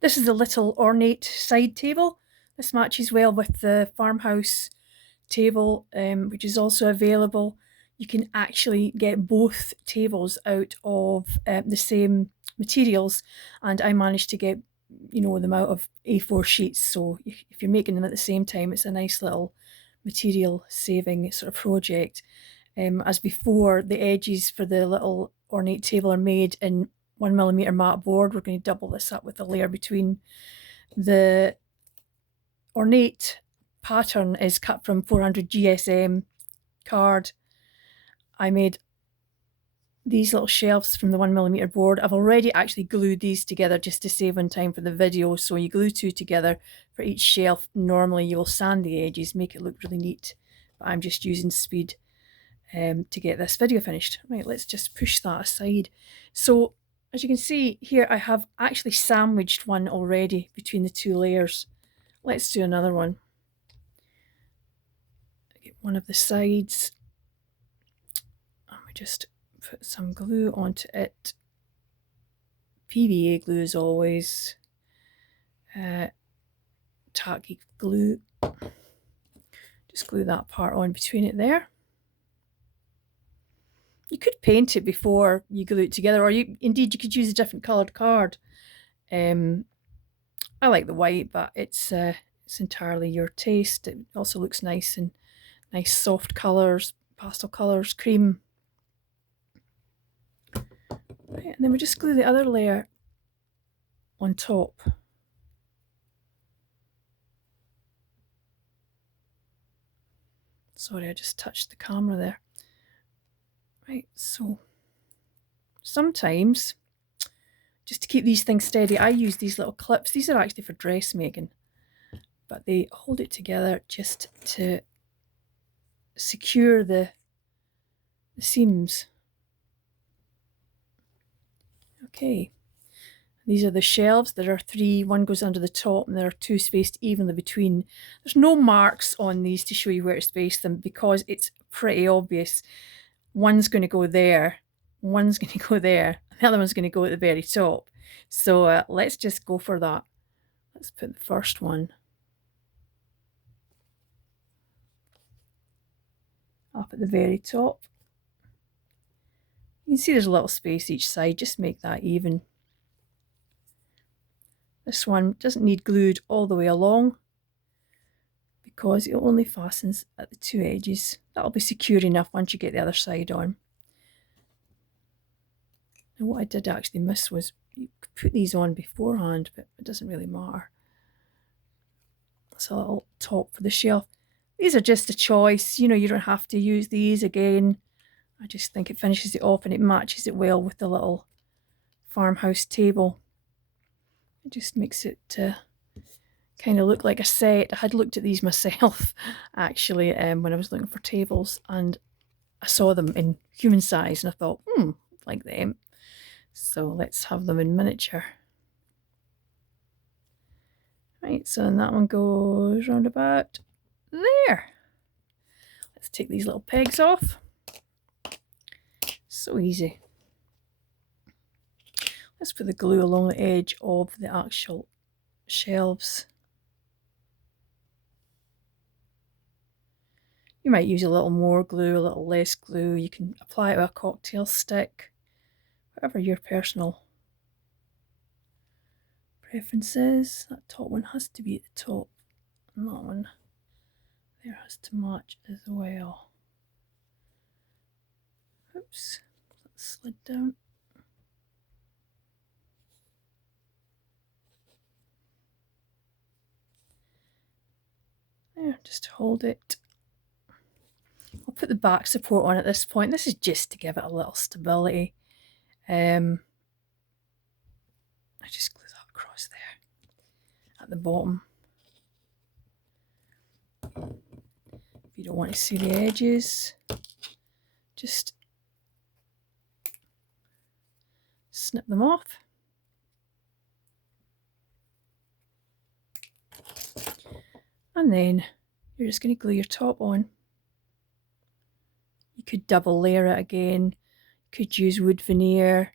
This is a little ornate side table. This matches well with the farmhouse table, which is also available. You can actually get both tables out of the same materials, and I managed to get, you know, them out of A4 sheets. So if you're making them at the same time, it's a nice little material saving sort of project. As before, the edges for the little ornate table are made in 1mm matte board. We're going to double this up with a layer between. The ornate pattern is cut from 400 GSM card. I made these little shelves from the 1mm board. I've already actually glued these together just to save on time for the video. So you glue two together for each shelf. Normally you'll sand the edges, make it look really neat, but I'm just using speed to get this video finished. Right, let's just push that aside. So as you can see here, I have actually sandwiched one already between the two layers. Let's do another one. Get one of the sides, and we just put some glue onto it. PVA glue as always. Tacky glue. Just glue that part on between it there. You could paint it before you glue it together, or you could use a different coloured card. I like the white, but it's entirely your taste. It also looks nice in nice soft colours, pastel colours, cream. Right, and then we just glue the other layer on top. Sorry, I just touched the camera there. Right, so sometimes, just to keep these things steady, I use these little clips. These are actually for dressmaking, but they hold it together just to secure the seams. Okay, these are the shelves. There are three. One goes under the top, and there are two spaced evenly between. There's no marks on these to show you where to space them because it's pretty obvious. One's going to go there, one's going to go there, and the other one's going to go at the very top. So let's just go for that. Let's put the first one up at the very top. You can see there's a little space each side, just make that even. This one doesn't need glued all the way along because it only fastens at the two edges. That'll be secure enough once you get the other side on. And what I did actually miss was you could put these on beforehand, but it doesn't really matter. That's a little top for the shelf. These are just a choice, you know, you don't have to use these again. I just think it finishes it off and it matches it well with the little farmhouse table. It just makes it kind of look like a set. I had looked at these myself actually when I was looking for tables, and I saw them in human size and I thought, like them. So let's have them in miniature. Right, so then that one goes round about there. Let's take these little pegs off. So easy. Let's put the glue along the edge of the actual shelves. You might use a little more glue, a little less glue. You can apply it with a cocktail stick, whatever your personal preference is. That top one has to be at the top, and that one there has to match as well. Oops, that slid down. There, just hold it. I'll put the back support on at this point. This is just to give it a little stability. I just glue that across there at the bottom. If you don't want to see the edges, just snip them off. And then you're just going to glue your top on. You could double layer it again. You could use wood veneer,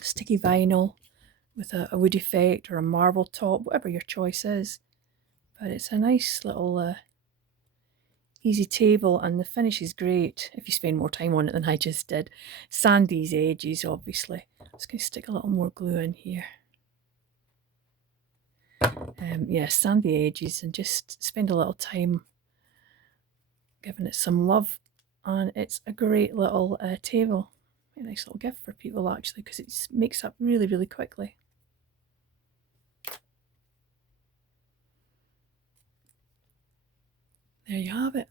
sticky vinyl. with a wood effect or a marble top, whatever your choice is. But it's a nice little easy table, and the finish is great if you spend more time on it than I just did. Sand these edges, obviously. I'm just going to stick a little more glue in here. Yeah, sand the edges and just spend a little time giving it some love, and it's a great little table. A nice little gift for people actually, because it makes up really, really quickly. There you have it.